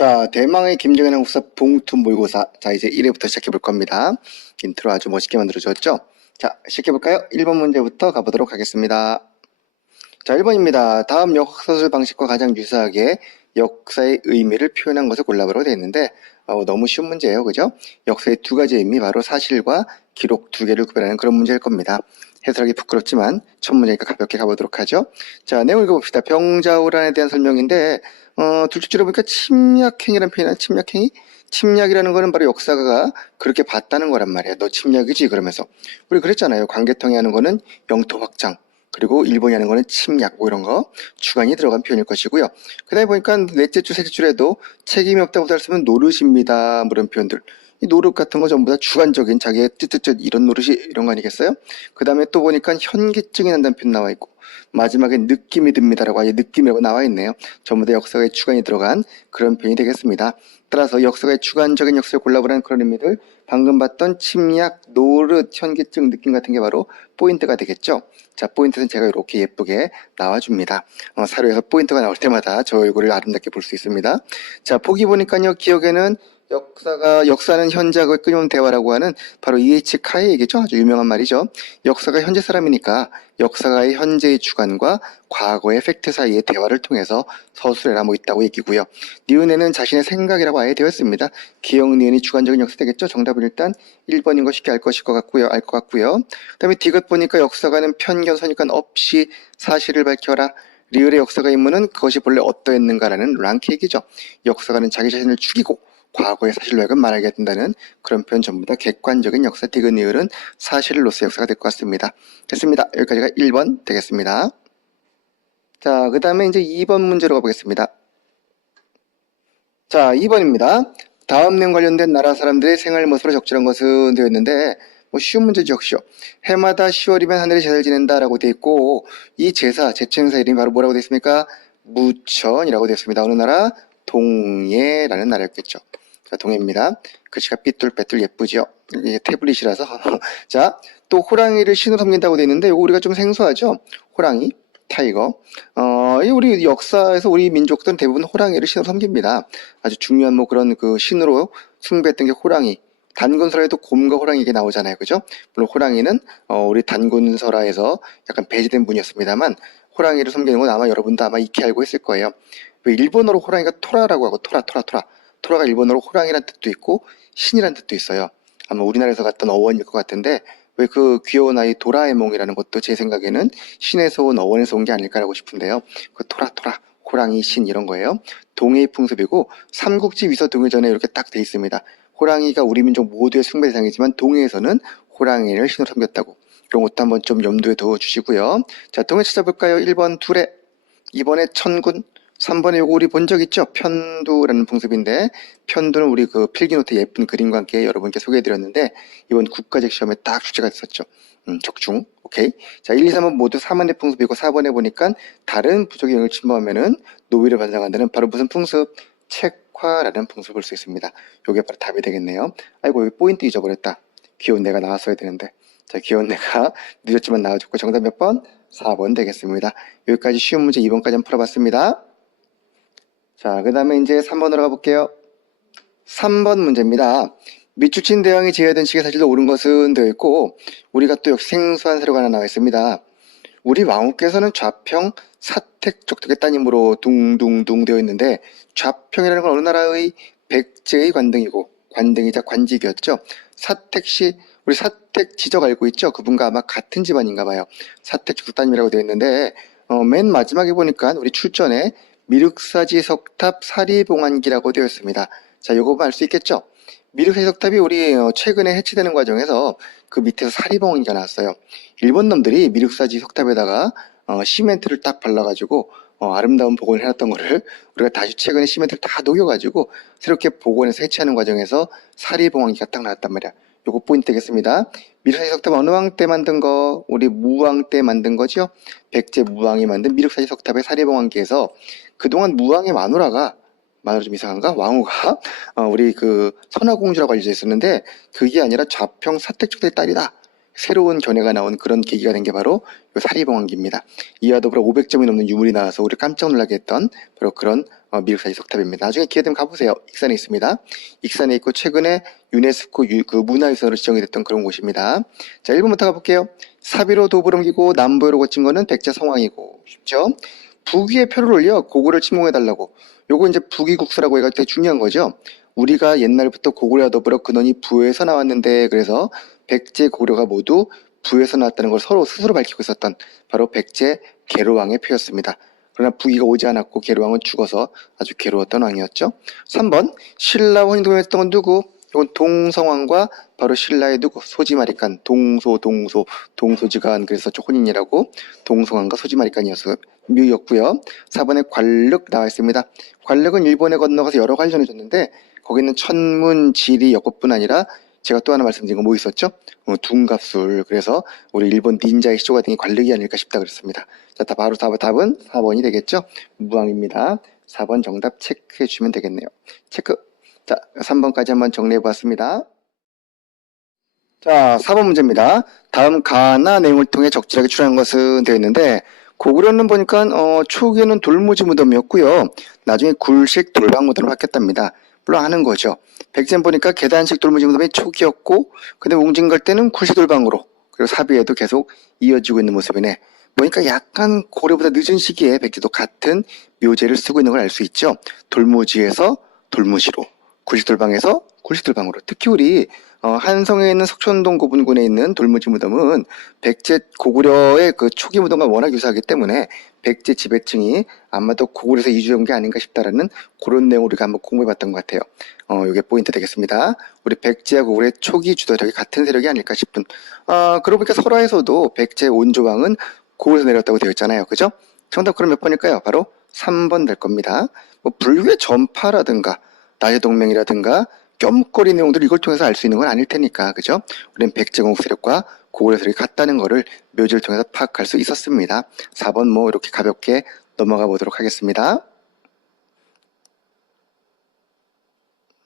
자, 대망의 김정일 한국사 봉투 모의고사. 자, 이제 1회부터 시작해 볼 겁니다. 인트로 아주 멋있게 만들어줬죠? 자, 시작해 볼까요? 1번 문제부터 가보도록 하겠습니다. 자, 1번입니다. 다음 역사술 방식과 가장 유사하게 역사의 의미를 표현한 것을 골라보라고 되어 있는데, 너무 쉬운 문제예요. 그죠? 역사의 두 가지 의미, 바로 사실과 기록 두 개를 구별하는 그런 문제일 겁니다. 해설하기 부끄럽지만 첫 문제니까 가볍게 가보도록 하죠. 자, 내용 읽어봅시다. 병자호란에 대한 설명인데, 둘째 줄에 보니까 침략행위라는 표현이 침략행위? 침략이라는 거는 바로 역사가 그렇게 봤다는 거란 말이야. 너 침략이지? 그러면서. 우리 그랬잖아요. 광개통이 하는 거는 영토 확장. 그리고 일본이 하는 거는 침략, 뭐 이런 거 주관이 들어간 표현일 것이고요. 그 다음에 보니까 넷째 줄, 셋째 줄에도 책임이 없다고 달쓰면 노릇입니다. 뭐 이런 표현들. 이 노릇 같은 거 전부 다 주관적인 자기의 뜻 이런 노릇이 이런 거 아니겠어요? 그 다음에 또 보니까 현기증이 난다는 표현 나와 있고, 마지막에 느낌이 듭니다라고 아예 느낌이라고 나와 있네요. 전부 다 역사의 주관이 들어간 그런 표현이 되겠습니다. 따라서 역사의 주관적인 역사를 골라보라는 그런 의미들, 방금 봤던 침략, 노릇, 현기증, 느낌 같은 게 바로 포인트가 되겠죠. 자, 포인트는 제가 이렇게 예쁘게 나와줍니다. 사료에서 포인트가 나올 때마다 저 얼굴을 아름답게 볼 수 있습니다. 자, 보기 보니까요, 기억에는 역사는 현재하고 끊임없는 대화라고 하는 바로 E.H. 카의 얘기죠. 아주 유명한 말이죠. 역사가 현재 사람이니까 역사가의 현재의 주관과 과거의 팩트 사이의 대화를 통해서 서술해라 뭐 있다고 얘기고요. 니은에는 자신의 생각이라고 아예 되어 있습니다. 기억 니은이 주관적인 역사 되겠죠. 정답은 일단 1번인 거 쉽게 알 것 같고요. 그 다음에 디귿 보니까 역사가는 편견 선입관 없이 사실을 밝혀라. 리을의 역사가 인문은 그것이 본래 어떠했는가라는 랑케 얘기죠. 역사가는 자기 자신을 죽이고 과거의 사실로 하여금 말하게 된다는 그런 표현 전부 다 객관적인 역사, 디귿 니을은 사실로서의 역사가 될 것 같습니다. 됐습니다. 여기까지가 1번 되겠습니다. 자, 그 다음에 이제 2번 문제로 가보겠습니다. 자, 2번입니다. 다음 내용 관련된 나라 사람들의 생활 모습으로 적절한 것은 되어 있는데, 뭐 쉬운 문제죠, 역시요. 해마다 10월이면 하늘의 제사를 지낸다라고 되어 있고, 이 제사, 제처 행사 이름이 바로 뭐라고 되어 있습니까? 무천이라고 되어 있습니다. 어느 나라? 동예라는 나라였겠죠. 자, 동해입니다. 글씨가 삐뚤빼뚤 예쁘죠. 이게 태블릿이라서. 자, 또 호랑이를 신으로 섬긴다고 되어 있는데, 이거 우리가 좀 생소하죠? 호랑이, 타이거. 우리 역사에서 우리 민족들은 대부분 호랑이를 신으로 섬깁니다. 아주 중요한 뭐 그런 그 신으로 숭배했던 게 호랑이. 단군설화에도 곰과 호랑이 이게 나오잖아요. 그죠? 물론 호랑이는 우리 단군설화에서 약간 배제된 분이었습니다만, 호랑이를 섬기는 건 아마 여러분도 아마 익히 알고 있을 거예요. 일본어로 호랑이가 토라라고 하고, 토라. 토라가 일본어로 호랑이란 뜻도 있고 신이란 뜻도 있어요. 아마 우리나라에서 갔던 어원일 것 같은데, 왜 그 귀여운 아이 도라에몽이라는 것도 제 생각에는 신에서 온 어원에서 온 게 아닐까라고 싶은데요. 그 토라, 호랑이, 신 이런 거예요. 동해의 풍습이고 삼국지 위서 동해전에 이렇게 딱 돼 있습니다. 호랑이가 우리 민족 모두의 숭배 대상이지만 동해에서는 호랑이를 신으로 섬겼다고. 이런 것도 한번 좀 염두에 둬 주시고요. 자, 동해 찾아볼까요? 1번 둘에, 2번에 천군, 3번에 요거 우리 본 적 있죠? 편두라는 풍습인데, 편두는 우리 그 필기노트 예쁜 그림과 함께 여러분께 소개해드렸는데, 이번 국가직 시험에 딱 출제가 됐었죠. 적중. 오케이. 자, 1, 2, 3번 모두 4번의 풍습이고, 4번에 보니까 다른 부족의 영역을 침범하면은 노위를 반상한다는 바로 무슨 풍습? 책화라는 풍습을 볼 수 있습니다. 요게 바로 답이 되겠네요. 아이고, 여기 포인트 잊어버렸다. 귀여운 내가 나왔어야 되는데. 자, 귀여운 내가 늦었지만 나와줬고, 정답 몇 번? 4번 되겠습니다. 여기까지 쉬운 문제 2번까지 한번 풀어봤습니다. 자, 그 다음에 이제 3번으로 가볼게요. 3번 문제입니다. 미추친 대왕이 제외된 시계 사실도 옳은 것은 되어 있고, 우리가 또 역시 생소한 사료가 하나 나와 있습니다. 우리 왕후께서는 좌평 사택 족덕의 따님으로 둥둥둥 되어 있는데, 좌평이라는 건 어느 나라의 백제의 관등이고, 관등이자 관직이었죠. 사택시, 우리 사택 지적 알고 있죠? 그분과 아마 같은 집안인가 봐요. 사택 족덕 따님이라고 되어 있는데, 맨 마지막에 보니까 우리 출전에 미륵사지 석탑 사리봉안기라고 되어 있습니다. 자, 요거 보면 알 수 있겠죠? 미륵사지 석탑이 우리 최근에 해체되는 과정에서 그 밑에서 사리봉안기가 나왔어요. 일본 놈들이 미륵사지 석탑에다가 시멘트를 딱 발라가지고 아름다운 복원을 해놨던 거를 우리가 다시 최근에 시멘트를 다 녹여가지고 새롭게 복원해서 해체하는 과정에서 사리봉안기가 딱 나왔단 말이야. 요거 포인트 되겠습니다. 미륵사지 석탑 어느 왕 때 만든 거? 우리 무왕 때 만든 거죠? 백제 무왕이 만든 미륵사지 석탑의 사리봉안기에서 그동안 무왕의 마누라 좀 이상한가? 왕후가 우리 그 선화공주라고 알려져 있었는데 그게 아니라 좌평 사택족대의 딸이다. 새로운 견해가 나온 그런 계기가 된 게 바로 이 사리봉황기입니다. 이와 더불어 500점이 넘는 유물이 나와서 우리 깜짝 놀라게 했던 바로 그런 미륵사지 석탑입니다. 나중에 기회 되면 가보세요. 익산에 있습니다. 익산에 있고 최근에 유네스코 그 문화유산으로 지정이 됐던 그런 곳입니다. 자, 1번부터 가볼게요. 사비로 도부름기고 남부로 거친 거는 백제성황이고 쉽죠? 북위에 표를 올려 고구려를 침공해달라고. 요거 이제 북위국수라고 해가 되게 중요한 거죠. 우리가 옛날부터 고구려와 더불어 근원이 부에서 나왔는데 그래서 백제 고구려가 모두 부에서 나왔다는 걸 서로 스스로 밝히고 있었던 바로 백제 계로왕의 표였습니다. 그러나 부위가 오지 않았고 계로왕은 죽어서 아주 괴로웠던 왕이었죠. 3번 신라와 혼인동맹했던 건 누구? 이건 동성왕과 바로 신라의 누구? 소지마리간 동소지간 그래서 혼인이라고 동성왕과 소지마리간이었고요. 4번에 관륵 나와 있습니다. 관륵은 일본에 건너가서 여러 가지 전해줬는데 거기는 천문, 지리, 역법뿐 아니라 제가 또 하나 말씀드린 건 뭐 있었죠? 둔갑술. 그래서 우리 일본 닌자의 시조가 된 게 관륵이 아닐까 싶다 그랬습니다. 자, 바로 답은 4번이 되겠죠? 무왕입니다. 4번 정답 체크해 주시면 되겠네요. 체크. 자, 3번까지 한번 정리해 보았습니다. 자, 4번 문제입니다. 다음 가나 내용을 통해 적절하게 추론한 것은 되어 있는데 고구려는 보니까 초기에는 돌무지 무덤이었고요. 나중에 굴식 돌방 무덤으로 바뀌었답니다. 물론 아는 거죠. 백제는 보니까 계단식 돌무지 무덤이 초기였고 근데 웅진갈 때는 굴식 돌방으로 그리고 사비에도 계속 이어지고 있는 모습이네. 보니까 약간 고려보다 늦은 시기에 백제도 같은 묘제를 쓰고 있는 걸 알 수 있죠. 돌무지에서 돌무지로 굴식돌방에서 굴식돌방으로. 특히 우리 한성에 있는 석촌동 고분군에 있는 돌무지 무덤은 백제 고구려의 그 초기 무덤과 워낙 유사하기 때문에 백제 지배층이 아마도 고구려에서 이주한 게 아닌가 싶다라는 그런 내용을 우리가 한번 공부해봤던 것 같아요. 이게 포인트 되겠습니다. 우리 백제와 고구려의 초기 주도력이 같은 세력이 아닐까 싶은. 그러고 보니까 설화에서도 백제 온조왕은 고구려에서 내렸다고 되어 있잖아요. 그죠? 정답 그럼 몇 번일까요? 바로 3번 될 겁니다. 뭐 불교의 전파라든가 나제동맹이라든가 껴묵거리 내용들 이걸 통해서 알 수 있는 건 아닐 테니까 그죠? 우리는 백제공국 세력과 고구려 세력이 같다는 거를 묘지를 통해서 파악할 수 있었습니다. 4번 뭐 이렇게 가볍게 넘어가 보도록 하겠습니다.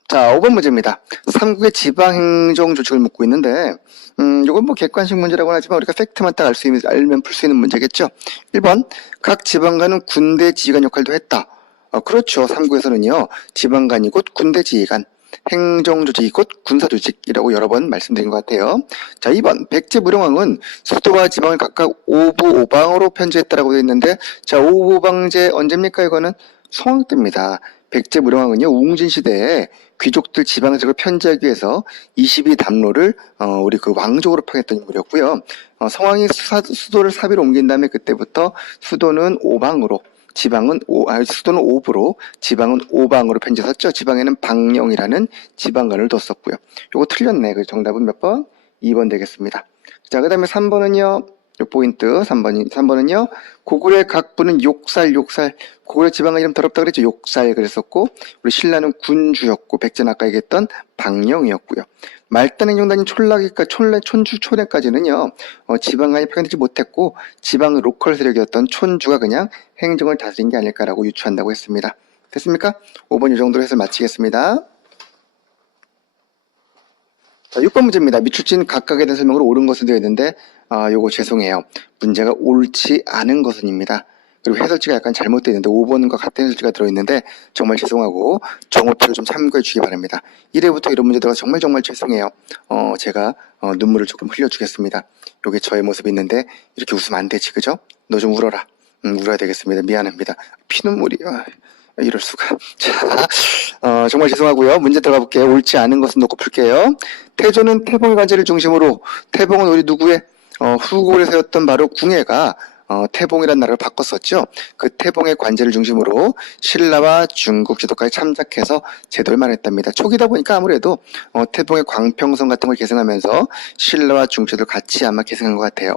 자, 5번 문제입니다. 삼국의 지방행정 조직을 묻고 있는데 이건 뭐 객관식 문제라고는 하지만 우리가 팩트만 딱 알면 풀 수 있는 문제겠죠. 1번 각 지방간은 군대 지휘관 역할도 했다. 그렇죠. 삼국에서는요. 지방간이 곧 군대 지휘관, 행정조직이 곧 군사조직이라고 여러 번 말씀드린 것 같아요. 자, 2번 백제 무령왕은 수도와 지방을 각각 오부오방으로 편제했다라고 되어 있는데 자, 오부오방제 언제입니까? 이거는 성왕 때입니다. 백제 무령왕은요. 웅진 시대에 귀족들 지방 지역을 편제하기 위해서 22담로를 우리 그 왕족으로 평했던 인물이었고요. 성왕이 수도를 사비로 옮긴 다음에 그때부터 수도는 오방으로 수도는 오부로 지방은 오방으로 편제했었죠. 지방에는 방영이라는 지방관을 뒀었고요. 요거 틀렸네. 그 정답은 몇 번? 2번 되겠습니다. 자, 그 다음에 3번은요. 요 포인트 3번은요. 고구려의 각 부는 욕살. 고구려 지방은 이름 더럽다 그랬죠. 욕살 그랬었고 우리 신라는 군주였고 백제는 아까 얘기했던 방영이었고요. 말단 행정단인 촌주초대까지는요. 지방간이 파견되지 못했고 지방 로컬 세력이었던 촌주가 그냥 행정을 다스린 게 아닐까라고 유추한다고 했습니다. 됐습니까? 5번 이 정도로 해서 마치겠습니다. 자, 6번 문제입니다. 밑줄진 각각에 대한 설명으로 옳은 것은 되어 있는데 요거 죄송해요. 문제가 옳지 않은 것은입니다. 그리고 해설지가 약간 잘못되어 있는데 5번과 같은 해설지가 들어있는데 정말 죄송하고 정오표를 좀 참고해 주기 바랍니다. 1회부터 이런 문제들가 정말 죄송해요. 제가 눈물을 조금 흘려주겠습니다. 요게 저의 모습이 있는데 이렇게 웃으면 안 되지 그죠? 너 좀 울어라. 울어야 되겠습니다. 미안합니다. 피눈물이 이럴 수가. 자, 정말 죄송하고요. 문제 들어가 볼게요. 옳지 않은 것은 놓고 풀게요. 태조는 태봉의 관제를 중심으로 태봉은 우리 누구의 후고를 세웠던 바로 궁예가 태봉이라는 나라를 바꿨었죠. 그 태봉의 관제를 중심으로 신라와 중국 지도까지 참작해서 제도를 마련했답니다. 초기다 보니까 아무래도 태봉의 광평성 같은 걸 계승하면서 신라와 중국 제도를 같이 아마 계승한 것 같아요.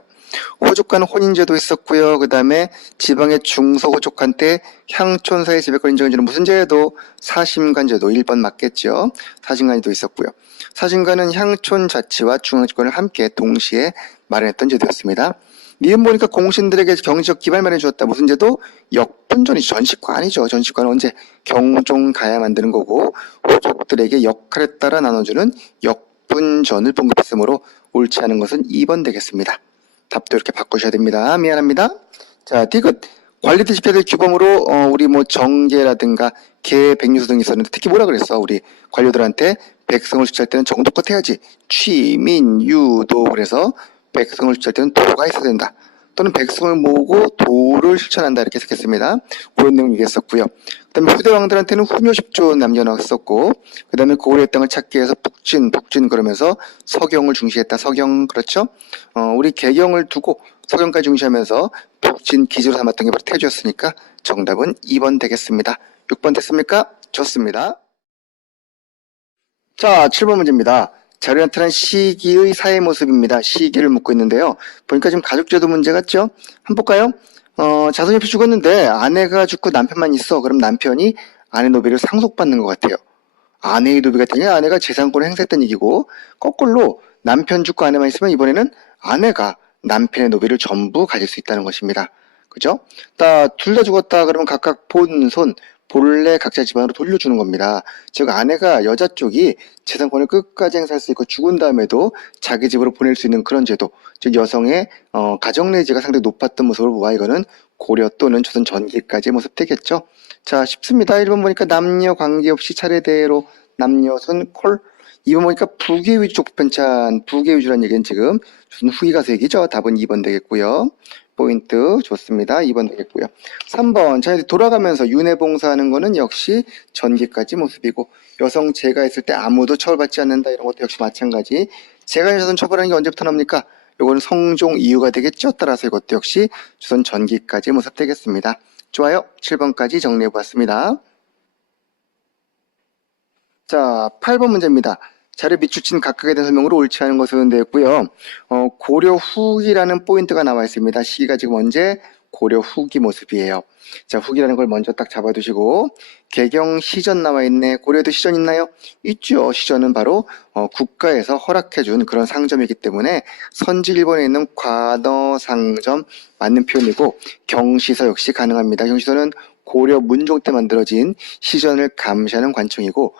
호족과는 혼인제도 있었고요. 그 다음에 지방의 중서호족한테 향촌사의 지배권 인정해주는 무슨 제도? 사심관제도 1번 맞겠죠. 사심관제도 있었고요. 사심관은 향촌 자치와 중앙집권을 함께 동시에 마련했던 제도였습니다. 니은 보니까 공신들에게 경제적 기반을 마련해주었다. 무슨 제도? 역분전이죠. 전시관 아니죠. 전시관은 언제? 경종 가야 만드는 거고 호족들에게 역할에 따라 나눠주는 10분 전을 봉급했으므로 옳지 않은 것은 2번 되겠습니다. 답도 이렇게 바꾸셔야 됩니다. 미안합니다. 자, 디귿. 관리들 지켜야 될 규범으로 우리 뭐 정계라든가 계, 백류소 등이 있었는데 특히 뭐라 그랬어? 우리 관료들한테 백성을 주최할 때는 정도껏 해야지. 취, 민, 유, 도. 그래서 백성을 주최할 때는 도가 있어야 된다. 또는 백성을 모으고 도를 실천한다 이렇게 해석했습니다. 그런 내용 얘기했었고요. 그 다음에 후대 왕들한테는 후묘 10조 남겨놨었고 그 다음에 고려의 땅을 찾기 위해서 북진 그러면서 서경을 중시했다. 서경 그렇죠? 우리 개경을 두고 서경까지 중시하면서 북진 기지로 삼았던 게 바로 태조였으니까 정답은 2번 되겠습니다. 6번 됐습니까? 좋습니다. 자, 7번 문제입니다. 자료에 나타난 시기의 사회 모습입니다. 시기를 묻고 있는데요. 보니까 지금 가족제도 문제 같죠? 한번 볼까요? 자손이 옆에 죽었는데 아내가 죽고 남편만 있어. 그럼 남편이 아내 노비를 상속받는 것 같아요. 아내의 노비 같은 경우에 아내가 재산권을 행사했다는 얘기고 거꾸로 남편 죽고 아내만 있으면 이번에는 아내가 남편의 노비를 전부 가질 수 있다는 것입니다. 그죠? 둘 다 죽었다 그러면 각각 본손 본래 각자 집안으로 돌려주는 겁니다. 즉 아내가 여자 쪽이 재산권을 끝까지 행사할 수 있고 죽은 다음에도 자기 집으로 보낼 수 있는 그런 제도, 즉 여성의 가정 내지가 상당히 높았던 모습을 보아 이거는 고려 또는 조선 전기까지의 모습 되겠죠. 자, 쉽습니다. 1번 보니까 남녀 관계없이 차례대로 남녀선 콜. 2번 보니까 부계 위주 족보 편찬, 부계 위주란 얘기는 지금 조선 후기 가서 얘기죠. 답은 2번 되겠고요. 포인트 좋습니다. 2번 되겠고요. 3번 자, 돌아가면서 윤회봉사하는 거는 역시 전기까지 모습이고 여성 재가 있을 때 아무도 처벌받지 않는다 이런 것도 역시 마찬가지. 재가 있는 조선 처벌하는 게 언제부터 나옵니까? 요거는 성종 이유가 되겠죠. 따라서 이것도 역시 조선 전기까지 모습 되겠습니다. 좋아요. 7번까지 정리해보았습니다. 자, 8번 문제입니다. 자료 밑줄친 각각에 대한 설명으로 옳지 않은 것은 되었고요. 고려 후기라는 포인트가 나와 있습니다. 시기가 지금 언제? 고려 후기 모습이에요. 자, 후기라는 걸 먼저 딱 잡아두시고 개경 시전 나와 있네. 고려에도 시전 있나요? 있죠. 시전은 바로 국가에서 허락해준 그런 상점이기 때문에 선지 1번에 있는 관어상점 맞는 표현이고 경시서 역시 가능합니다. 경시서는 고려 문종 때 만들어진 시전을 감시하는 관청이고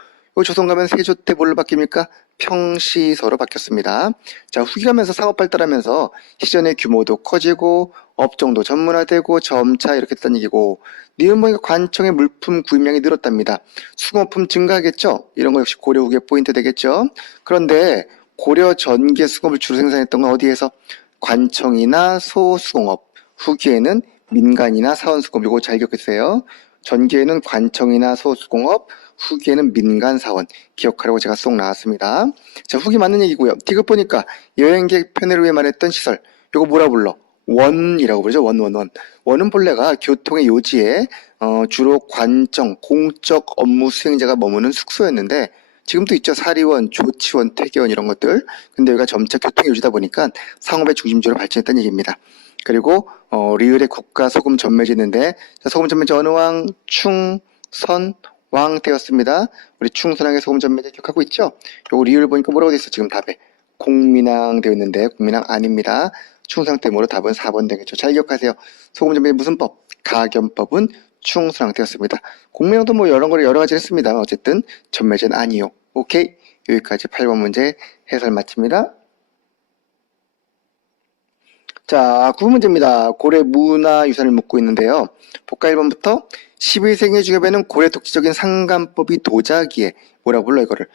조선 가면 세조 때 뭘로 바뀝니까? 평시서로 바뀌었습니다. 자, 후기 가면서 상업 발달하면서 시전의 규모도 커지고 업종도 전문화되고 점차 이렇게 됐다는 얘기고 니은 보니까 관청의 물품 구입량이 늘었답니다. 수공업품 증가하겠죠? 이런 거 역시 고려 후기의 포인트 되겠죠? 그런데 고려 전기의 수공업을 주로 생산했던 건 어디에서? 관청이나 소수공업, 후기에는 민간이나 사원수공업. 이거 잘 기억해주세요. 전기에는 관청이나 소수공업, 후기에는 민간사원. 기억하라고 제가 쏙 나왔습니다. 자, 후기 맞는 얘기고요. 디귿 보니까 여행객 편의를 위해 말했던 시설. 이거 뭐라 불러? 원이라고 부르죠. 원. 원은 본래가 교통의 요지에 주로 관청, 공적 업무 수행자가 머무는 숙소였는데 지금도 있죠. 사리원, 조치원, 퇴계원 이런 것들. 근데 여기가 점차 교통의 요지다 보니까 상업의 중심지로 발전했다는 얘기입니다. 그리고 리을의 국가 소금 전매지 있는데 소금 전매지 어느 왕? 충선 왕 되었습니다. 우리 충선왕의 소금 전매제 기억하고 있죠? 요거 리을 보니까 뭐라고 돼 있어? 지금 답에 공민왕 되어 있는데 공민왕 아닙니다. 충성 때문에 답은 4번 되겠죠. 잘 기억하세요. 소금 전매제 무슨 법? 가견법은 충선왕 되었습니다. 공민왕도 뭐 여러 가지 했습니다. 어쨌든 전매제는 아니요. 오케이. 여기까지 8번 문제 해설 마칩니다. 자, 9번 문제입니다. 고려 문화유산을 묻고 있는데요. 복가 1번부터 11세기 중엽에는 고려 독지적인 상감법이 도자기에 뭐라고 불러 이거를?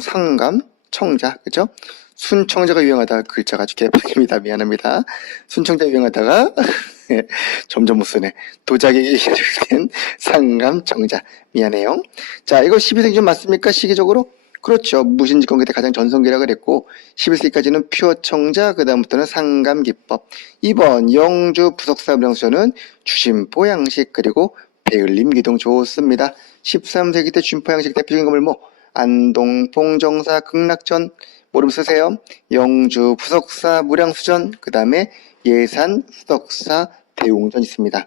상감, 청자, 그죠? 순청자가 유행하다가 글자가 아주 개판입니다. 미안합니다. 순청자 유행하다가 점점 못 쓰네. 도자기 된 상감, 청자. 미안해요. 자, 이거 12세기 좀 맞습니까? 시기적으로? 그렇죠. 무신직권기 때 가장 전성기라 그랬고 11세기까지는 퓨어청자, 그 다음부터는 상감기법. 2번 영주 부석사 무량수전은 주심포 양식 그리고 배을림 기동 좋습니다. 13세기 때 주심포 양식 대표적인 건물 뭐 안동, 봉정사, 극락전 모름 쓰세요. 영주 부석사 무량수전 그 다음에 예산, 수덕사, 대웅전 있습니다.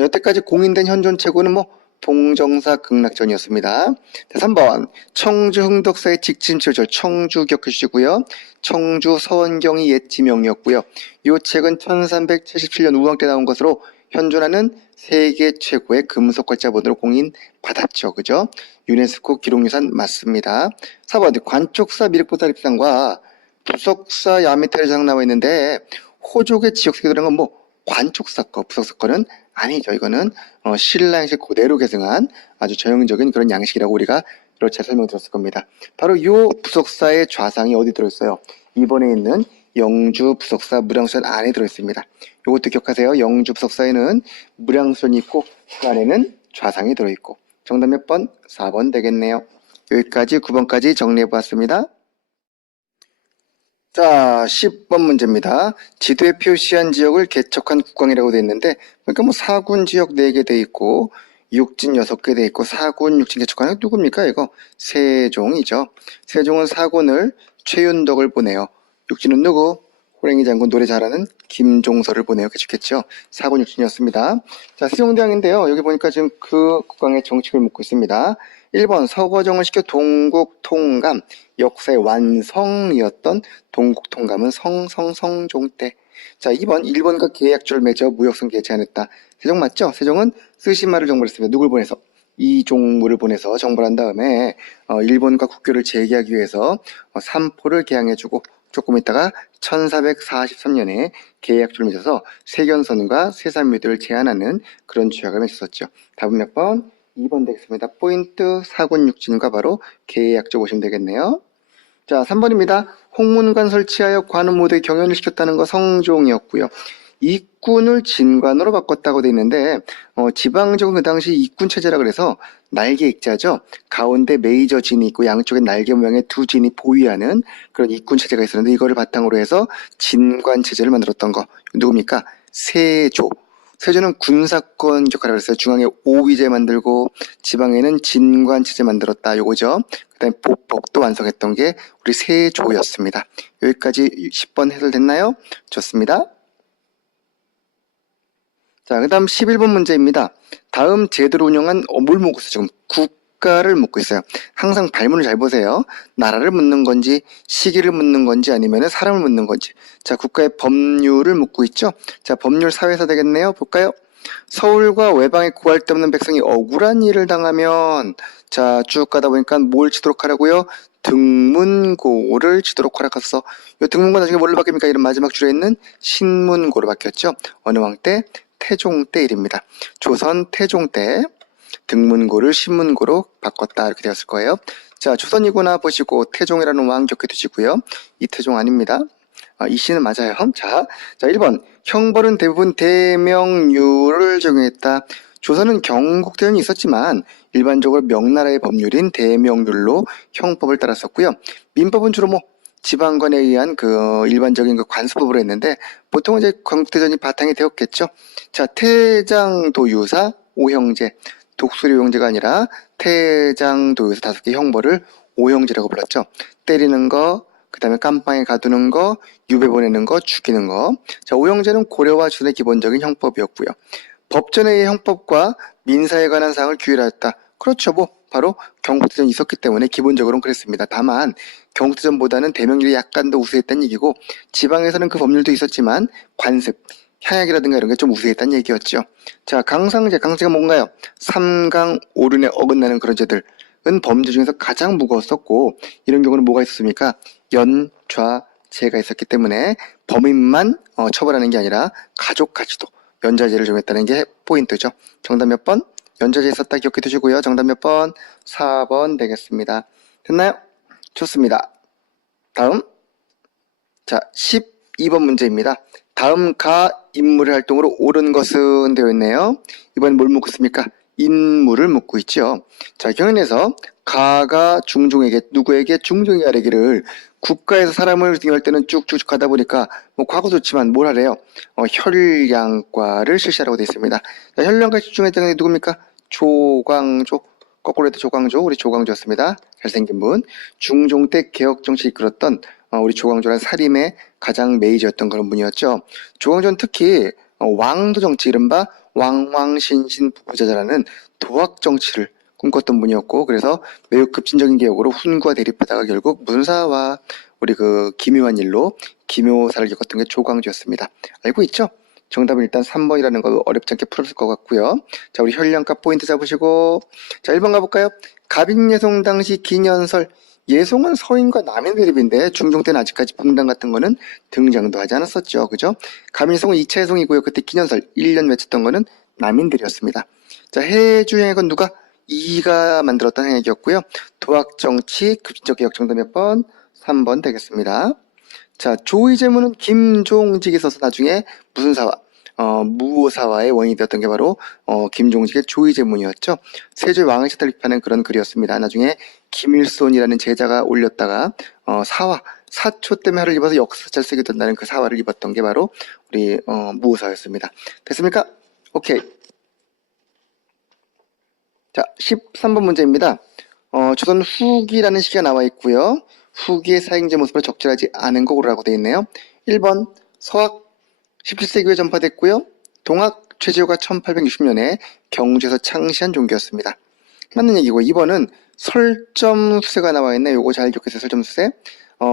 여태까지 공인된 현존 최고는 뭐 봉정사 극락전이었습니다. 3번 청주 흥덕사의 직진철절 청주 기억해 주시고요. 청주 서원경이 옛 지명이었고요. 이 책은 1377년 우왕 때 나온 것으로 현존하는 세계 최고의 금속 걸자본으로 공인받았죠. 그죠? 유네스코 기록유산 맞습니다. 4번 관촉사 미륵보살 입상과 부석사 야미타리상 나와 있는데 호족의 지역색이 들어간 건 관촉사 거, 부석사 거는 아니죠. 이거는 신라 양식 그대로 계승한 아주 전형적인 그런 양식이라고 우리가 이렇게 설명드렸을 겁니다. 바로 이 부석사의 좌상이 어디 들어있어요? 이번에 있는 영주 부석사 무량수전 안에 들어있습니다. 이것도 기억하세요. 영주 부석사에는 무량수전이 있고 그 안에는 좌상이 들어있고. 정답 몇 번? 4번 되겠네요. 여기까지 9번까지 정리해보았습니다. 자, 10번 문제입니다. 지도에 표시한 지역을 개척한 국왕이라고 되어 있는데, 그러니까 사군 지역 4개 되어 있고, 육진 6개 되어 있고, 사군, 육진 개척한 누굽니까? 이거 세종이죠. 세종은 사군을 최윤덕을 보내요. 육진은 누구? 호랭이 장군 노래 잘하는 김종서를 보내요. 개척했죠. 사군 육진이었습니다. 자, 세종대왕인데요. 여기 보니까 지금 그 국왕의 정책을 묻고 있습니다. 1번 서거정을 시켜 동국통감, 역사의 완성이었던 동국통감은 성종 때. 자, 2번 일본과 계약조를 맺어 무역선계에 제안했다. 세종 맞죠? 세종은 쓰시마를 정벌했습니다. 누굴 보내서? 이종무를 보내서 정벌한 다음에 일본과 국교를 재개하기 위해서 삼포를 개항해주고 조금 있다가 1443년에 계약조를 맺어서 세견선과 세산묘들을 제한하는 그런 조약을 맺었었죠. 답은 몇 번? 2번 되겠습니다. 포인트 사군 육진과 바로 계약조 보시면 되겠네요. 자, 3번입니다. 홍문관 설치하여 관음 모두에 경연을 시켰다는 거 성종이었고요. ik군을 진관으로 바꿨다고 돼 있는데 지방적은 그 당시 ik군 체제라 그래서 날개 익자죠. 가운데 메이저 진이 있고 양쪽에 날개 모양의 두 진이 보위하는 그런 ik군 체제가 있었는데 이거를 바탕으로 해서 진관 체제를 만들었던 거. 누굽니까? 세조. 세조는 군사권 역할을 했어요. 중앙에 오위제 만들고 지방에는 진관체제 만들었다. 요거죠. 그 다음에 보법도 완성했던 게 우리 세조였습니다. 여기까지 10번 해설됐나요? 좋습니다. 자, 그 다음 11번 문제입니다. 다음 제도를 운영한 뭘 묻고 있어요? 지금 국가를 묻고 있어요. 항상 발문을 잘 보세요. 나라를 묻는 건지 시기를 묻는 건지 아니면 사람을 묻는 건지. 자, 국가의 법률을 묻고 있죠. 자, 법률 사회사 되겠네요. 볼까요? 서울과 외방에 구할 데 없는 백성이 억울한 일을 당하면 자, 쭉 가다 보니까 뭘 치도록 하라고요? 등문고를 치도록 허락했어. 이 등문고 나중에 뭘로 바뀝니까? 이런 마지막 줄에 있는 신문고로 바뀌었죠. 어느 왕 때? 태종 때 일입니다. 조선 태종 때 등문고를 신문고로 바꿨다 이렇게 되었을 거예요. 자, 조선이구나 보시고 태종이라는 왕 기억해 두시고요. 이태종 아닙니다. 이 씨는 맞아요. 자, 1번 형벌은 대부분 대명률을 적용했다. 조선은 경국대전이 있었지만 일반적으로 명나라의 법률인 대명률로 형법을 따랐었고요. 민법은 주로 지방관에 의한 그 일반적인 그 관습법으로 했는데 보통은 이제 경국대전이 바탕이 되었겠죠. 자, 태장도유사 오형제, 독수리오형제가 아니라 태장도유사 5개 형벌을 오형제라고 불렀죠. 때리는 거, 그 다음에 깜빵에 가두는 거, 유배 보내는 거, 죽이는 거. 자, 오형제는 고려와 조선의 기본적인 형법이었고요. 법전의 형법과 민사에 관한 사항을 규율하였다. 그렇죠. 바로 경국대전이 있었기 때문에 기본적으로는 그랬습니다. 다만 경국대전보다는 대명률이 약간 더 우수했다는 얘기고 지방에서는 그 법률도 있었지만 관습, 향약이라든가 이런 게 좀 우수했다는 얘기였죠. 자, 강제가 뭔가요? 삼강 오륜에 어긋나는 그런 죄들은 범죄 중에서 가장 무거웠었고 이런 경우는 뭐가 있었습니까? 연좌제가 있었기 때문에 범인만 처벌하는 게 아니라 가족까지도 연좌제를 정했다는 게 포인트죠. 정답 몇 번? 연좌제 있었다 기억해 두시고요. 정답 몇 번? 4번 되겠습니다. 됐나요? 좋습니다. 다음. 자, 12번 문제입니다. 다음 가 인물의 활동으로 옳은 것은 되어 있네요. 이번엔 뭘 묻고 있습니까? 인물을 묻고 있죠. 자, 경연에서 가가 중종에게 누구에게 중종이 아뢰기를 국가에서 사람을 등용할 때는 쭉쭉 가다 보니까 과거 좋지만 뭘 하래요? 혈량과를 실시하라고 되어 있습니다. 자, 혈량과 집중했다는 게 누굽니까? 조광조. 거꾸로 해도 조광조, 우리 조광조였습니다. 잘생긴 분. 중종 때 개혁 정치 이끌었던 우리 조광조란 살림의 가장 메이저였던 그런 분이었죠. 조광조는 특히 왕도 정치, 이른바 왕왕신신 부부자자라는 도학 정치를 꿈꿨던 분이었고, 그래서 매우 급진적인 개혁으로 훈과 대립하다가 결국 문사와 우리 그 기묘한 일로 기묘사를 겪었던 게 조광조였습니다. 알고 있죠? 정답은 일단 3번이라는 거 어렵지 않게 풀었을 것 같고요. 자, 우리 현량값 포인트 잡으시고, 자, 1번 가볼까요? 갑인예송 당시 기년설. 예송은 서인과 남인 대립인데 중종 때는 아직까지 붕당 같은 거는 등장도 하지 않았었죠. 그죠? 갑인예송은 2차 예송이고요. 그때 기년설 1년 외쳤던 거는 남인들이었습니다. 자, 해주행액은 누가? 이가 만들었던 행액이었고요. 도학정치, 급진적 개혁 정답 몇 번? 3번 되겠습니다. 자, 조의제문은 김종직이 써서 나중에 무슨 사화? 무오사화의 원인이 되었던 게 바로 김종직의 조의제문이었죠. 세조의 왕을 채탈입하는 그런 글이었습니다. 나중에 김일손이라는 제자가 올렸다가 사초 때문에 해를 입어서 역사를 쓰게 된다는 그 사화를 입었던 게 바로 우리 무오사화였습니다. 됐습니까? 오케이. 자, 13번 문제입니다. 조선 후기라는 시기가 나와 있고요. 후기의 사행제 모습을 적절하지 않은 거라고 되어 있네요. 1번 서학 17세기 에 전파됐고요. 동학 최재호가 1860년에 경주에서 창시한 종교였습니다. 맞는 얘기고 2번은 설점수세가 나와 있네. 요거 잘 기억해주세요. 설점수세.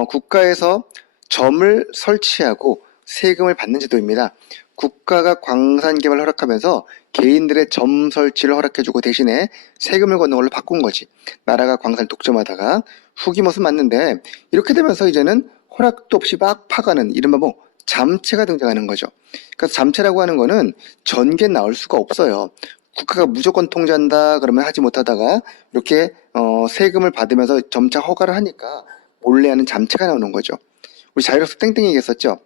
국가에서 점을 설치하고 세금을 받는 제도입니다. 국가가 광산 개발을 허락하면서 개인들의 점 설치를 허락해주고 대신에 세금을 걷는 걸로 바꾼 거지. 나라가 광산을 독점하다가 후기 모습 맞는데 이렇게 되면서 이제는 허락도 없이 막 파가는 이른바 잠체가 등장하는 거죠. 그래서 잠체라고 하는 거는 전개 나올 수가 없어요. 국가가 무조건 통제한다 그러면 하지 못하다가 이렇게 세금을 받으면서 점차 허가를 하니까 몰래 하는 잠체가 나오는 거죠. 우리 자율학습 땡땡이 얘기했었죠.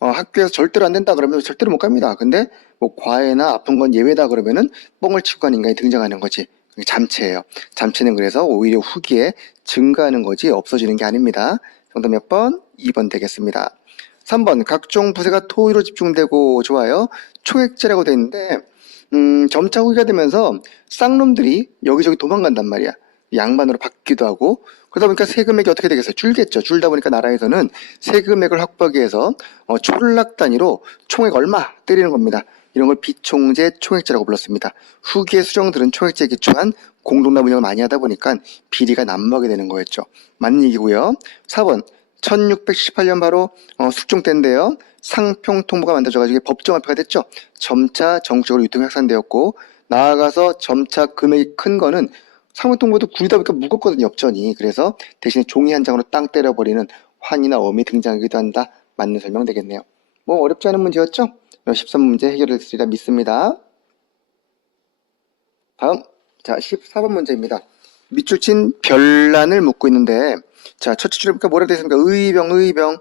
학교에서 절대로 안 된다 그러면 절대로 못 갑니다. 근데 과외나 아픈 건 예외다 그러면은 뻥을 치고 가는 인간이 등장하는 거지. 그게 잠체예요. 잠체는 그래서 오히려 후기에 증가하는 거지 없어지는 게 아닙니다. 정답 몇 번? 2번 되겠습니다. 3번 각종 부세가 토의로 집중되고 좋아요. 초액제라고 되어 있는데 점차 후기가 되면서 쌍놈들이 여기저기 도망간단 말이야. 양반으로 받기도 하고 그러다 보니까 세금액이 어떻게 되겠어요? 줄겠죠. 줄다 보니까 나라에서는 세금액을 확보하기 위해서 촌락 단위로 총액 얼마 때리는 겁니다. 이런 걸 비총재 총액제라고 불렀습니다. 후기의 수령들은 총액제에 기초한 공동납 운영을 많이 하다 보니까 비리가 난무하게 되는 거였죠. 맞는 얘기고요. 4번 1618년 바로 숙종 때인데요. 상평통보가 만들어져가지고 법정화폐가 됐죠. 점차 전국적으로 유통이 확산되었고 나아가서 점차 금액이 큰 거는 상평통보도 구리다 보니까 무겁거든요. 엽전이. 그래서 대신에 종이 한 장으로 땅 때려버리는 환이나 엄이 등장하기도 한다. 맞는 설명 되겠네요. 어렵지 않은 문제였죠? 13번 문제 해결했으리라 믿습니다. 다음 자 14번 문제입니다. 밑줄 친 별난을 묻고 있는데 자 첫째 줄에 보니까 뭐라 되어 있습니까? 의병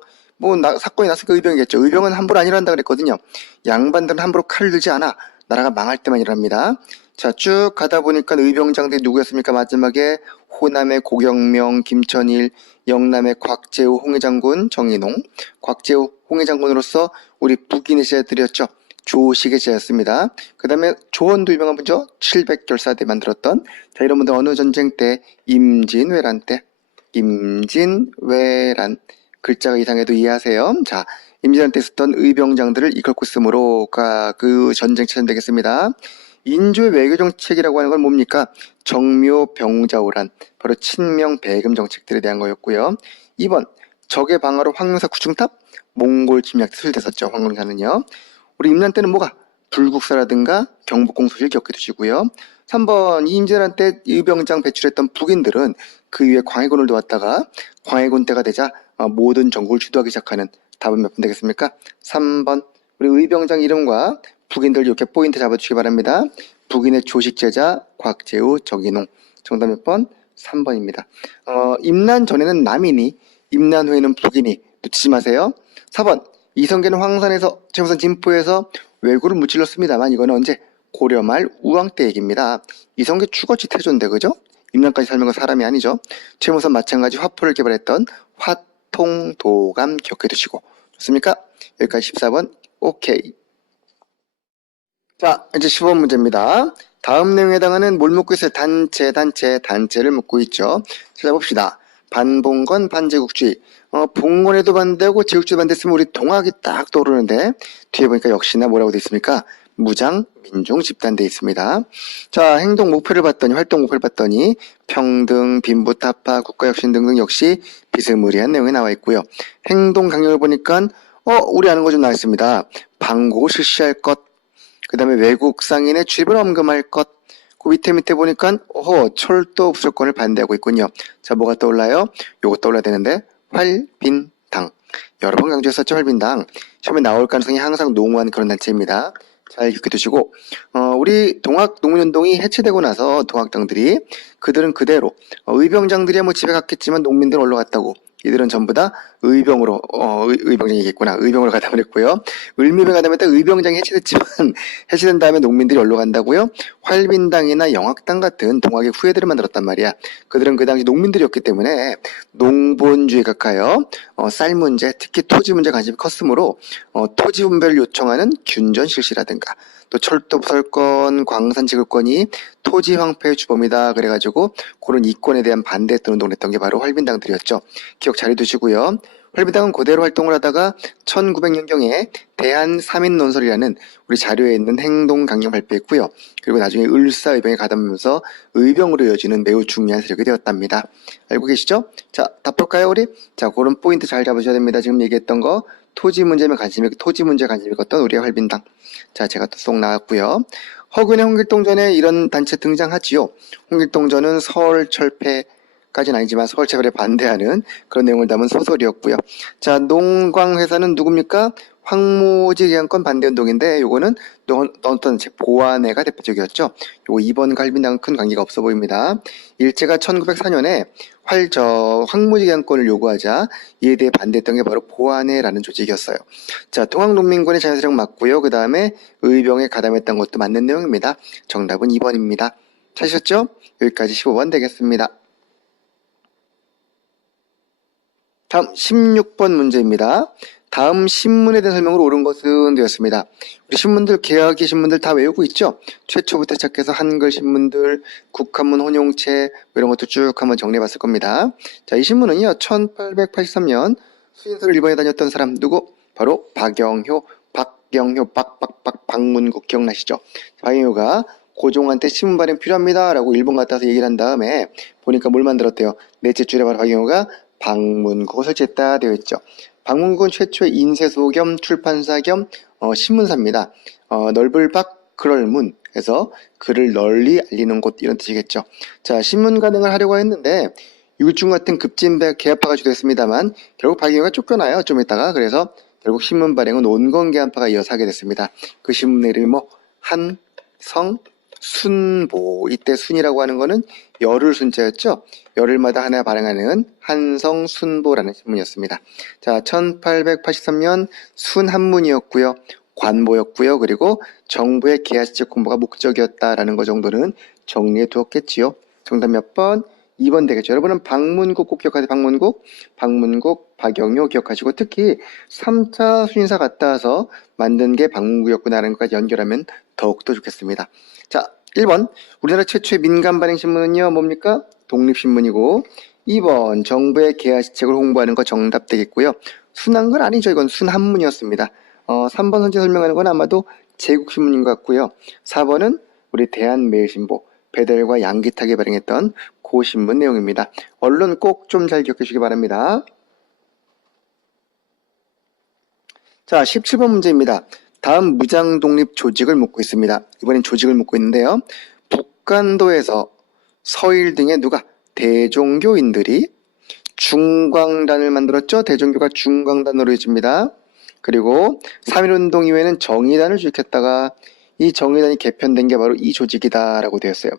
사건이 났으니까 의병이겠죠. 의병은 함부로 안 일한다 그랬거든요. 양반들은 함부로 칼을 들지 않아. 나라가 망할 때만 일합니다. 자, 쭉 가다 보니까 의병장들이 누구였습니까? 마지막에 호남의 고경명, 김천일, 영남의 곽재우, 홍해장군, 정인홍. 곽재우, 홍해장군으로서 우리 북인의 제자들이었죠. 조식의 제자였습니다. 그 다음에 조원도 유명한 분이죠. 700결사대 만들었던. 자, 이런 분들 어느 전쟁 때? 임진왜란 때. 임진왜란. 글자가 이상해도 이해하세요. 자, 임진왜란 때 있었던 의병장들을 이끌고 있으므로 그 전쟁 차전 되겠습니다. 인조의 외교 정책이라고 하는 건 뭡니까? 정묘 병자호란, 바로 친명 배금 정책들에 대한 거였고요. 2번 적의 방어로 황룡사 구중탑, 몽골 침략 때 술됐었죠. 황룡사는요. 우리 임난 때는 뭐가? 불국사라든가 경복궁 소식 기억해 두시고요. 3번 임진왜란 때 의병장 배출했던 북인들은 그 위에 광해군을 도왔다가 광해군 때가 되자 모든 전국을 주도하기 시작하는. 답은 몇 번 되겠습니까? 3번 우리 의병장 이름과 북인들 이렇게 포인트 잡아주시기 바랍니다. 북인의 조식제자 곽재우, 정인홍. 정답 몇 번? 3번입니다. 임난 전에는 남인이, 임난 후에는 북인이. 놓치지 마세요. 4번 이성계는 황산에서 최우선 진포에서 왜구를 무찔렀습니다만 이거는 언제? 고려 말 우왕 때 얘기입니다. 이성계 주거지 태조인데 그죠? 임난까지 살면 건 사람이 아니죠. 최무선 마찬가지 화포를 개발했던 화통도감 기억해 두시고. 좋습니까? 여기까지 14번 오케이. 자, 이제 15번 문제입니다. 다음 내용에 해당하는 뭘 묻고 있어요? 단체를 묻고 있죠. 찾아봅시다. 반봉건, 반제국주의. 봉건에도 반대고 제국주의도 반대했으면 우리 동학이 딱 떠오르는데 뒤에 보니까 역시나 뭐라고 되어 있습니까? 무장, 민중, 집단 되어 있습니다. 자, 행동 목표를 봤더니, 활동 목표를 봤더니 평등, 빈부, 타파, 국가혁신 등등 역시 비스무리한 내용이 나와 있고요. 행동 강령을 보니까 우리 아는 거 좀 나왔습니다. 방공을 실시할 것, 그 다음에 외국 상인의 출입을 엄금할 것, 그 밑에 보니까, 철도 부속권을 반대하고 있군요. 자, 뭐가 떠올라요? 요거 떠올라야 되는데, 활빈당. 여러 번 강조했었죠, 활빈당. 처음에 나올 가능성이 항상 농후한 그런 단체입니다. 잘 기억해 두시고, 우리 동학 농민운동이 해체되고 나서 동학당들이 그들은 그대로, 의병장들이야 뭐 집에 갔겠지만 농민들은 올라갔다고. 이들은 전부 다 의병으로, 의병장이겠구나. 의병으로 가담을 했고요. 을미병에 가담했다 의병장이 해체됐지만, 해체된 다음에 농민들이 올라 간다고요? 활빈당이나 영학당 같은 동학의 후예들을 만들었단 말이야. 그들은 그 당시 농민들이었기 때문에 농본주의에 가까여 쌀 문제, 특히 토지 문제 관심이 컸으므로 토지 분배를 요청하는 균전 실시라든가 또 철도 부설권, 광산 지급권이 토지 황폐의 주범이다 그래가지고 그런 이권에 대한 반대했던 운동을 했던 게 바로 활빈당들이었죠. 기억 잘 해두시고요. 활빈당은 그대로 활동을 하다가 1900년경에 대한삼인논설이라는 우리 자료에 있는 행동 강령 발표했고요. 그리고 나중에 을사의병에 가담하면서 의병으로 이어지는 매우 중요한 세력이 되었답니다. 알고 계시죠? 자, 답 볼까요 우리? 자, 그런 포인트 잘 잡으셔야 됩니다. 지금 얘기했던 거 토지 문제에 관심이 컸던 우리의 활빈당. 자, 제가 또 쏙 나왔고요. 허근의 홍길동전에 이런 단체 등장하지요. 홍길동전은 서울철폐까지는 아니지만 서울철폐에 반대하는 그런 내용을 담은 소설이었고요. 자, 농광회사는 누굽니까? 황무지 계양권 반대운동인데 요거는 어떤 보안회가 대표적이었죠. 요거 2번 갈빈당은 큰 관계가 없어 보입니다. 일제가 1904년에 황무지 계양권을 요구하자 이에 대해 반대했던 게 바로 보안회라는 조직이었어요. 자, 동학농민군의 자연세력 맞고요. 그 다음에 의병에 가담했던 것도 맞는 내용입니다. 정답은 2번입니다. 찾으셨죠? 여기까지 15번 되겠습니다. 다음 16번 문제입니다. 다음 신문에 대한 설명으로 옳은 것은 되었습니다. 우리 신문들, 개혁의 신문들 다 외우고 있죠? 최초부터 시작해서 한글 신문들, 국한문 혼용체 이런 것도 쭉 한번 정리해 봤을 겁니다. 자, 이 신문은요 1883년 수인서를 일본에 다녔던 사람 누구? 바로 박경효, 박문국 기억나시죠? 박경효가 고종한테 신문 발행 필요합니다 라고 일본 갔다 와서 얘기를 한 다음에 보니까 뭘 만들었대요? 넷째 줄에 바로 박경효가 박문국을 설치했다 되어 있죠. 박문국은 최초의 인쇄소 겸 출판사 겸 신문사입니다. 넓을 밖 그럴문 해서 글을 널리 알리는 곳 이런 뜻이겠죠. 자, 신문 가능을 하려고 했는데 율중 같은 급진 개합파가 주도했습니다만 결국 박경효가 쫓겨나요. 좀 있다가. 그래서 결국 신문 발행은 온건 개합파가 이어서 하게 됐습니다. 그 신문의 이름이 한성 순보. 이때 순이라고 하는 거는 열흘 순자였죠. 열흘마다 하나 발행하는 한성순보라는 신문이었습니다. 자, 1883년 순한문이었고요. 관보였고요. 그리고 정부의 계약직 공부가 목적이었다라는 거 정도는 정리해 두었겠지요. 정답 몇 번? 2번 되겠죠. 여러분은 박문국 꼭 기억하세요. 박문국, 박경효 기억하시고 특히 3차 수인사 갔다 와서 만든 게 박문국이었구나라는 것까지 연결하면 더욱더 좋겠습니다. 자, 1번 우리나라 최초의 민간 발행 신문은요 뭡니까? 독립신문이고 2번 정부의 개화시책을 홍보하는 거 정답 되겠고요. 순한 건 아니죠. 이건 순한문이었습니다. 3번 현재 설명하는 건 아마도 제국신문인 것 같고요. 4번은 우리 대한매일신보 배달과 양기탁이 발행했던 고 신문 내용입니다. 언론 꼭 좀 잘 기억해 주시기 바랍니다. 자, 17번 문제입니다. 다음 무장독립 조직을 묻고 있습니다. 이번엔 조직을 묻고 있는데요. 북간도에서 서일 등의 대종교인들이 중광단을 만들었죠. 대종교가 중광단으로 이어집니다. 그리고 3.1운동 이후에는 정의단을 주입했다가 이 정의단이 개편된 게 바로 이 조직이다라고 되었어요.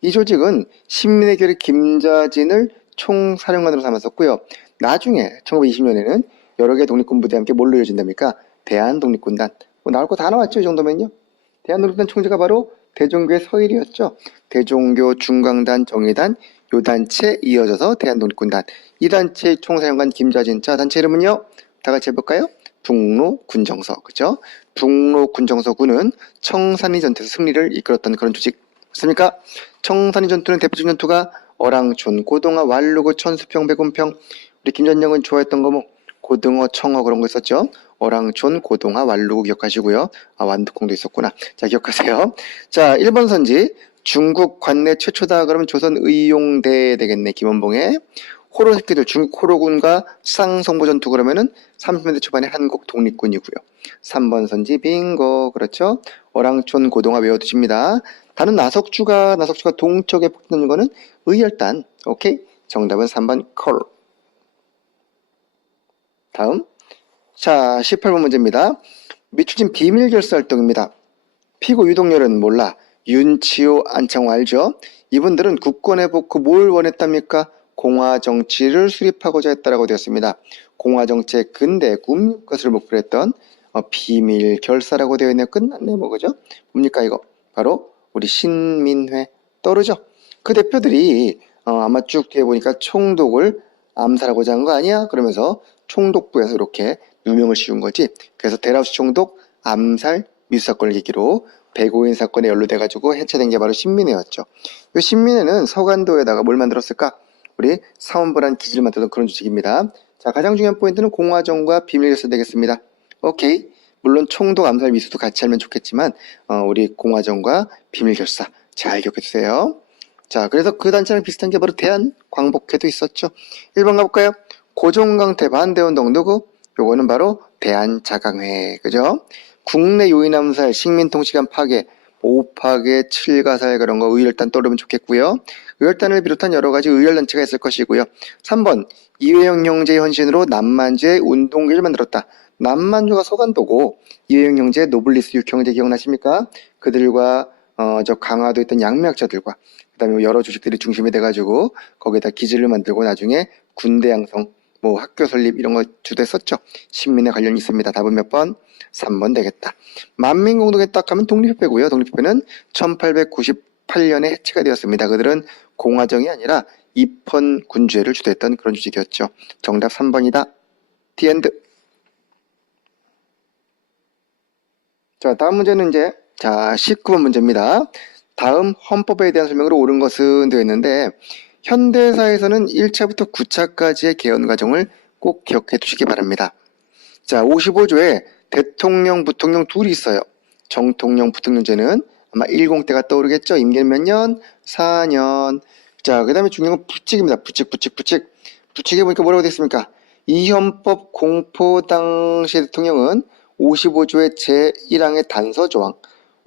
이 조직은 신민의 결의 김자진을 총사령관으로 삼았었고요. 나중에 1920년에는 여러 개의 독립군 부대와 함께 뭘로 이어진답니까? 대한독립군단. 나올 거 다 나왔죠, 이 정도면요. 대한독립군 총재가 바로 대종교의 서일이었죠. 대종교, 중광단, 정의단, 요 단체 이어져서 대한독립군단. 이 단체의 총사령관 김자진. 자, 단체 이름은요? 다 같이 해볼까요? 북로군정서. 그죠? 북로군정서군은 청산리 전투에서 승리를 이끌었던 그런 조직. 맞습니까? 청산리 전투는 대표적 전투가 어랑촌, 고동아, 왈루구, 천수평, 백운평. 우리 김전영은 좋아했던 거 고등어, 청어 그런 거 있었죠? 어랑촌, 고동아, 왈루구 기억하시고요. 완두콩도 있었구나. 자, 기억하세요. 자, 1번 선지. 중국 관내 최초다 그러면 조선 의용대 되겠네. 김원봉의. 호로 새끼들 중국 호로군과 수상성보 전투 그러면은 30년대 초반에 한국 독립군이고요. 3번 선지 빙고. 그렇죠? 어랑촌 고동화 외워두십니다. 다른 나석주가 동쪽에 폭탄 거는 의열단. 오케이? 정답은 3번 콜. 다음. 자, 18번 문제입니다. 미추진 비밀 결사 활동입니다. 피고 유동열은 몰라. 윤치호, 안창호 알죠? 이분들은 국권에 복구 뭘 원했답니까? 공화정치를 수립하고자 했다라고 되었습니다. 공화정치의 근대 국립것을 목표로 했던 비밀 결사라고 되어 있네요. 끝났네, 뭐, 그죠? 뭡니까, 이거? 바로 우리 신민회 떠오르죠? 그 대표들이 아마 쭉 뒤에 보니까 총독을 암살하고자 한 거 아니야? 그러면서 총독부에서 이렇게 누명을 씌운 거지. 그래서 데라우스 총독 암살 미수사건을 계기로 105인 사건에 연루돼가지고 해체된 게 바로 신민회였죠. 이 신민회는 서간도에다가 뭘 만들었을까? 우리 사원부란 기지를 만들던 그런 조직입니다. 자, 가장 중요한 포인트는 공화정과 비밀결사 되겠습니다. 오케이. 물론 총독 암살 미수도 같이 하면 좋겠지만 우리 공화정과 비밀결사 잘 기억해주세요. 자, 그래서 그 단체랑 비슷한 게 바로 대한광복회도 있었죠. 1번 가볼까요? 고종강퇴 반대운동 누구? 요거는 바로 대한자강회. 그죠? 국내 요인 암살, 식민통치관 파괴, 오파괴, 칠가살 그런 거 의열단 떠오르면 좋겠고요. 의열단을 비롯한 여러 가지 의열단체가 있을 것이고요. 3번 이회영 형제의 헌신으로 남만주의 운동계를 만들었다. 남만주가 서간도고 이회영 형제, 노블리스 육형제 기억나십니까? 그들과 저 강화도에 있던 양매학자들과 그 다음에 여러 조직들이 중심이 돼가지고 거기에다 기지를 만들고 나중에 군대 양성, 뭐 학교 설립 이런 거 주도했었죠. 신민에 관련이 있습니다. 답은 몇 번? 3번 되겠다. 만민공동회 딱 하면 독립협회고요. 독립협회는 1898년에 해체가 되었습니다. 그들은 공화정이 아니라 입헌 군주회를 주도했던 그런 조직이었죠. 정답 3번이다. The end. 자, 다음 문제는 이제 19번 문제입니다. 다음 헌법에 대한 설명으로 옳은 것은 되어 있는데 현대사에서는 1차부터 9차까지의 개헌 과정을 꼭 기억해 두시기 바랍니다. 자, 55조에 대통령, 부통령 둘이 있어요. 정통령, 부통령제는 아마 10대가 떠오르겠죠. 임기는 몇 년? 4년. 자, 그 다음에 중요한 건 부칙입니다. 부칙. 부칙에 보니까 뭐라고 되어 있습니까? 이 헌법 공포 당시 대통령은 55조의 제1항의 단서조항.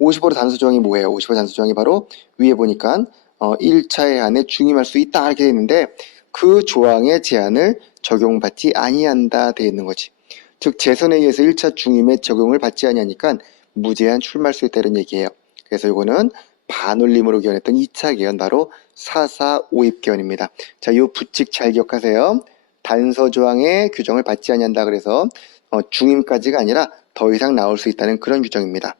55조 단서조항이 뭐예요? 55조 단서조항이 바로 위에 보니까 1차에 한해 중임할 수 있다 이렇게 되어 있는데 그 조항의 제한을 적용받지 아니한다 되어 있는 거지. 즉 재선에 의해서 1차 중임에 적용을 받지 아니하니까 무제한 출마할 수 있다는 얘기예요. 그래서 이거는 반올림으로 개헌했던 2차 개헌 바로 4.4.5입 개헌입니다. 자, 이 부칙 잘 기억하세요. 단서조항의 규정을 받지 아니한다 그래서 중임까지가 아니라 더 이상 나올 수 있다는 그런 규정입니다.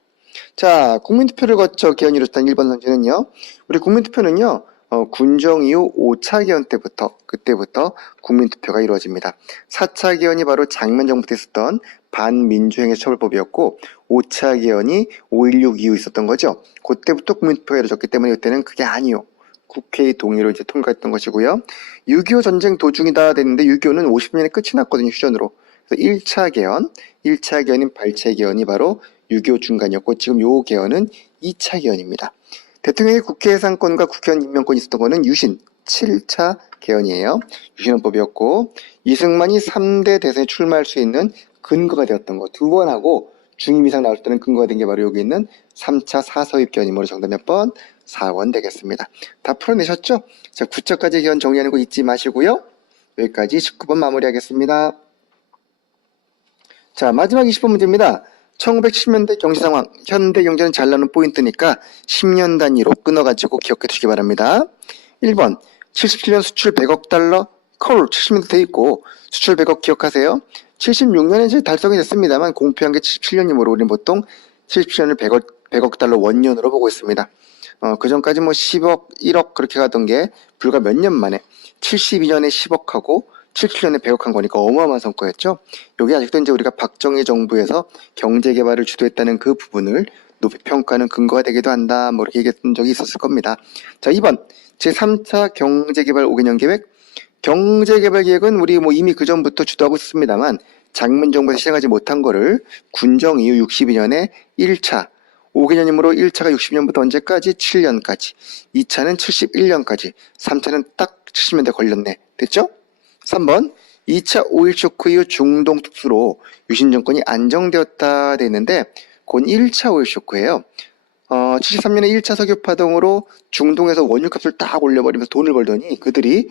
자, 국민투표를 거쳐 개헌이 이루어졌던 1번 선지는요. 우리 국민투표는요. 군정 이후 5차 개헌 그때부터 국민투표가 이루어집니다. 4차 개헌이 바로 장면정부 때 있었던 반민주행위처벌법이었고 5차 개헌이 5.16 이후 있었던 거죠. 그때부터 국민투표가 이루어졌기 때문에 이때는 그게 아니요. 국회의 동의로 이제 통과했던 것이고요. 6.25 전쟁 도중이다 됐는데 6.25는 50년에 끝이 났거든요. 휴전으로. 그래서 1차 개헌인 발췌 개헌이 바로 6.25 중간이었고 지금 요 개헌은 2차 개헌입니다. 대통령의 국회 해상권과 국회의원 임명권이 있었던 거는 유신 7차 개헌이에요. 유신헌법이었고 이승만이 3대 대선에 출마할 수 있는 근거가 되었던 거 두 번 하고 중임 이상 나올 때는 근거가 된 게 바로 여기 있는 3차 사서입 개헌이므로 정답 몇 번? 4번 되겠습니다. 다 풀어내셨죠? 자, 9차까지 개헌 정리하는 거 잊지 마시고요. 여기까지 19번 마무리하겠습니다. 자, 마지막 20번 문제입니다. 1970년대 경제 상황, 현대 경제는 잘 나는 포인트니까 10년 단위로 끊어가지고 기억해 두시기 바랍니다. 1번, 77년 수출 100억 달러, 콜 70년대 돼 있고 수출 100억 기억하세요. 76년에 이제 달성이 됐습니다만 공표한 게 77년이므로 우리는 보통 77년을 100억 달러 원년으로 보고 있습니다. 그 전까지 뭐 10억, 1억 그렇게 가던 게 불과 몇 년 만에 72년에 10억하고 77년에 100억 한 거니까 어마어마한 성과였죠. 여기 아직도 이제 우리가 박정희 정부에서 경제 개발을 주도했다는 그 부분을 높이 평가하는 근거가 되기도 한다. 뭐 이렇게 얘기했던 적이 있었을 겁니다. 자, 2번 제3차 경제개발 5개년 계획. 경제개발 계획은 우리 뭐 이미 그 전부터 주도하고 있습니다만 장면 정부에서 실행하지 못한 거를 군정 이후 62년에 1차 5개년이므로 1차가 60년부터 언제까지? 7년까지. 2차는 71년까지. 3차는 딱 70년대 걸렸네. 됐죠? 3번 2차 오일 쇼크 이후 중동 특수로 유신 정권이 안정되었다 돼 있는데 그건 1차 오일 쇼크예요. 73년에 1차 석유 파동으로 중동에서 원유값을 딱 올려버리면서 돈을 벌더니 그들이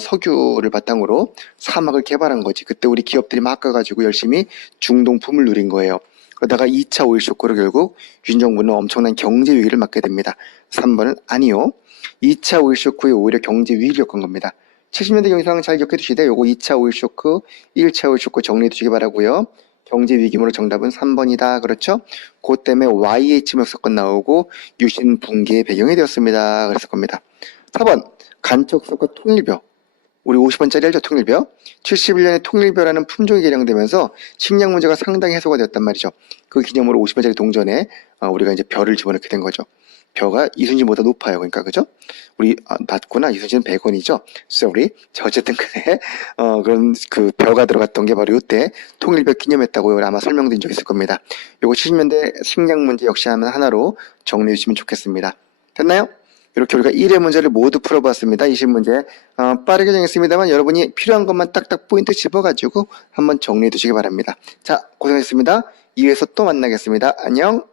석유를 바탕으로 사막을 개발한 거지. 그때 우리 기업들이 막 가가지고 열심히 중동 붐을 누린 거예요. 그러다가 2차 오일 쇼크로 결국 유신 정부는 엄청난 경제 위기를 맞게 됩니다. 3번은 아니요. 2차 오일 쇼크에 오히려 경제 위기를 겪은 겁니다. 70년대 영상 잘 기억해 두시되 요거 2차 오일 쇼크, 1차 오일 쇼크 정리해 두시기 바라고요. 경제 위기므로 정답은 3번이다. 그렇죠? 그 때문에 YH 묘사건 나오고 유신 붕괴의 배경이 되었습니다. 그랬을 겁니다. 4번 간척석과 통일벼. 우리 50원짜리 알죠? 통일벼. 71년에 통일벼라는 품종이 개량되면서 식량 문제가 상당히 해소가 되었단 말이죠. 그 기념으로 50원짜리 동전에 우리가 이제 벼를 집어넣게 된 거죠. 벼가 이순신보다 높아요. 그러니까 그죠? 우리 낮구나. 이순신은 100원이죠. sorry. 어쨌든 간에 그런 그 벼가 들어갔던 게 바로 이때 통일벼 기념했다고 아마 설명드린 적 있을 겁니다. 요거 70년대 식량 문제 역시 하나로 정리해 주시면 좋겠습니다. 됐나요? 이렇게 우리가 1회 문제를 모두 풀어봤습니다. 20문제 빠르게 정했습니다만 여러분이 필요한 것만 딱딱 포인트 집어가지고 한번 정리해 두시기 바랍니다. 자, 고생하셨습니다. 2회에서 또 만나겠습니다. 안녕.